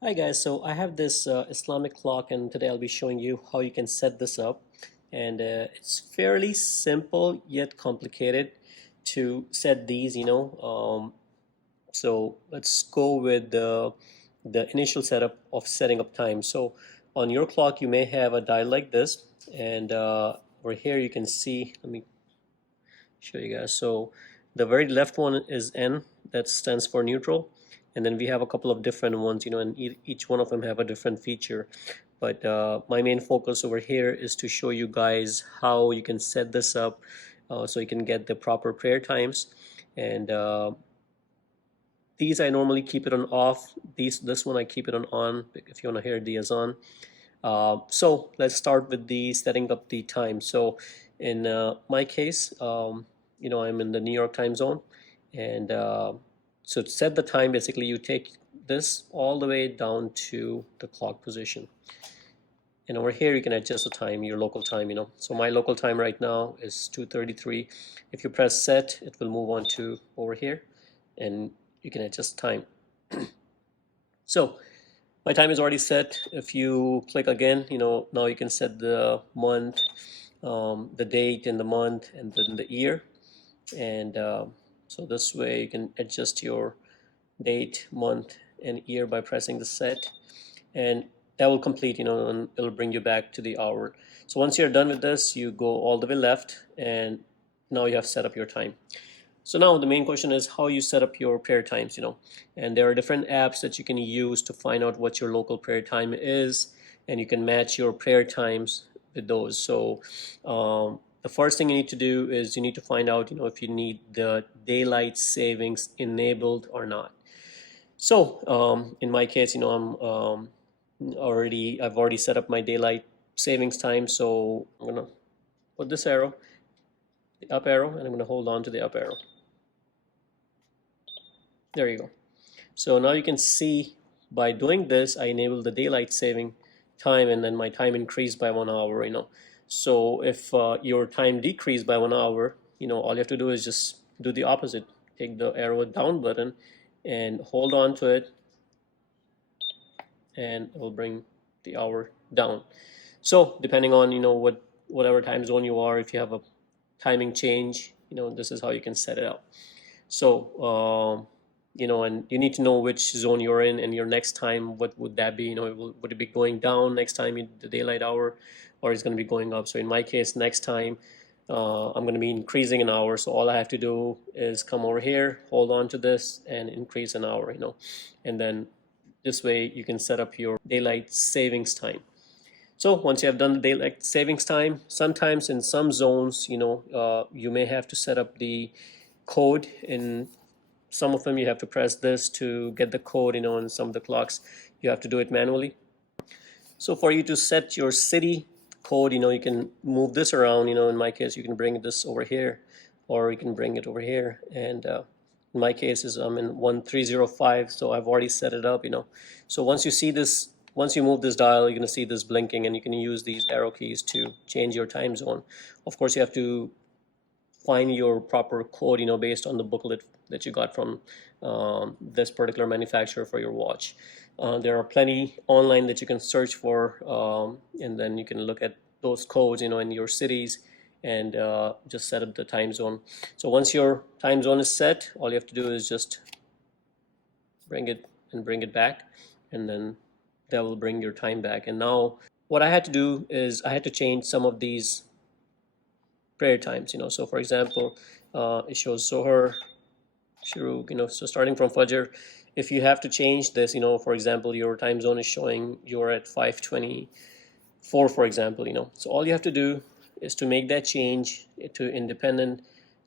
Hi guys, so I have this Islamic clock and today I'll be showing you how you can set this up, and it's fairly simple yet complicated to set these. So let's go with the initial setup of setting up time. So on your clock you may have a dial like this, and over here you can see, let me show you guys. So the very left one is N, that stands for neutral, and then we have a couple of different ones, and each one of them have a different feature. But my main focus over here is to show you guys how you can set this up so you can get the proper prayer times. And these I normally keep it on off. This one I keep it on if you want to hear the Azan. So let's start with the setting up the time. So in my case, I'm in the New York time zone, and so to set the time, basically you take this all the way down to the clock position, and over here you can adjust the time, your local time. So my local time right now is 2:33. If you press set, it will move on to over here, and you can adjust time. So my time is already set. If you click again, now you can set the month, the date and the month, and then the year. And so this way you can adjust your date, month, and year by pressing the set. And that will complete, and it'll bring you back to the hour. So once you're done with this, you go all the way left, and now you have set up your time. So now the main question is how you set up your prayer times. And there are different apps that you can use to find out what your local prayer time is, and you can match your prayer times with those. So the first thing you need to do is you need to find out, if you need the daylight savings enabled or not. So in my case, I've already set up my daylight savings time. So I'm gonna put this arrow, the up arrow, and I'm gonna hold on to the up arrow. There you go. So now you can see by doing this, I enable the daylight saving time, and then my time increased by 1 hour. So if your time decreased by 1 hour, all you have to do is just do the opposite. Take the arrow down button and hold on to it, and it will bring the hour down. So depending on, whatever time zone you are, if you have a timing change, this is how you can set it up. So, and you need to know which zone you're in, and your next time, what would that be? Would it be going down next time in the daylight hour, or is it going to be going up? So in my case, next time, I'm going to be increasing an hour. So all I have to do is come over here, hold on to this, and increase an hour, and then this way you can set up your daylight savings time. So once you have done the daylight savings time, sometimes in some zones, you may have to set up the code. In some of them you have to press this to get the code, and some of the clocks you have to do it manually. So for you to set your city code, you can move this around. In my case, you can bring this over here, or you can bring it over here. And in my case is I'm in 1305, so I've already set it up. So once you see this, once you move this dial, you're going to see this blinking, and you can use these arrow keys to change your time zone. Of course, you have to find your proper code, based on the booklet that you got from this particular manufacturer for your watch. There are plenty online that you can search for, and then you can look at those codes, in your cities, and just set up the time zone. So once your time zone is set, all you have to do is just bring it back, and then that will bring your time back. And now what I had to do is I had to change some of these prayer times. So for example, it shows Zohar, Shuruk, so starting from Fajr, if you have to change this, for example, your time zone is showing you're at 5:24, for example, so all you have to do is to make that change to independent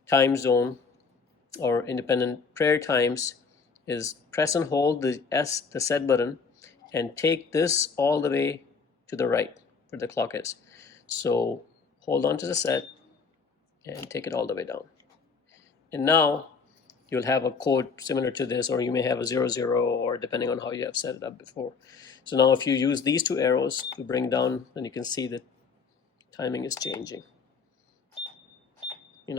time zone or independent prayer times, is press and hold the set button, and take this all the way to the right where the clock is. So hold on to the set and take it all the way down. And now you'll have a code similar to this, or you may have a 00, or depending on how you have set it up before. So now if you use these two arrows to bring down, then you can see that timing is changing.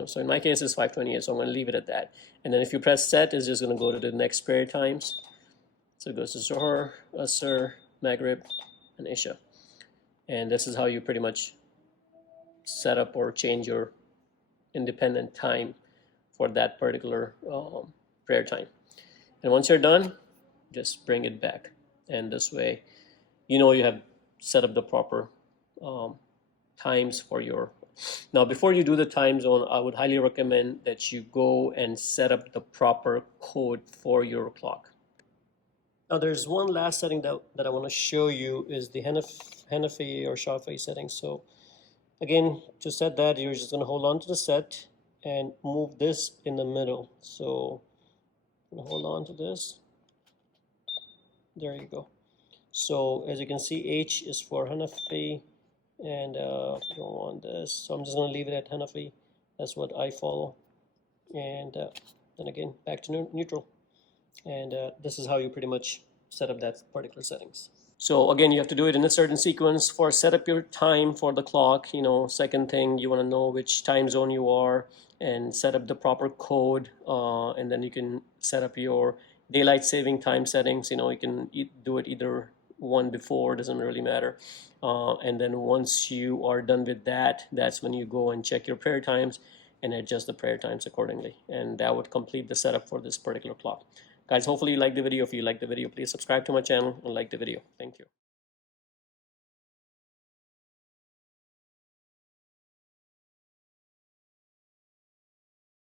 So in my case it's 5:28, so I'm going to leave it at that. And then if you press set, it's just going to go to the next prayer times. So it goes to Zohar, Asr, Maghrib, and Isha. And this is how you pretty much set up or change your independent time for that particular prayer time. And once you're done, just bring it back. And this way, you have set up the proper um, times for your. Now, before you do the time zone, I would highly recommend that you go and set up the proper code for your clock. Now, there's one last setting that I want to show you is the Hanafi or Shafi setting. So again, to set that, you're just going to hold on to the set and move this in the middle. So I'm going to hold on to this. There you go. So as you can see, H is for Hanafi, and I don't want this. So I'm just going to leave it at Hanafi. That's what I follow. And then again, back to neutral. And this is how you pretty much set up that particular settings. So again, you have to do it in a certain sequence. For set up your time for the clock. Second thing, you want to know which time zone you are and set up the proper code, and then you can set up your daylight saving time settings. You can do it either one before, doesn't really matter. And then once you are done with that, that's when you go and check your prayer times and adjust the prayer times accordingly. And that would complete the setup for this particular clock. Guys, hopefully you like the video. If you like the video, please subscribe to my channel and like the video. Thank you.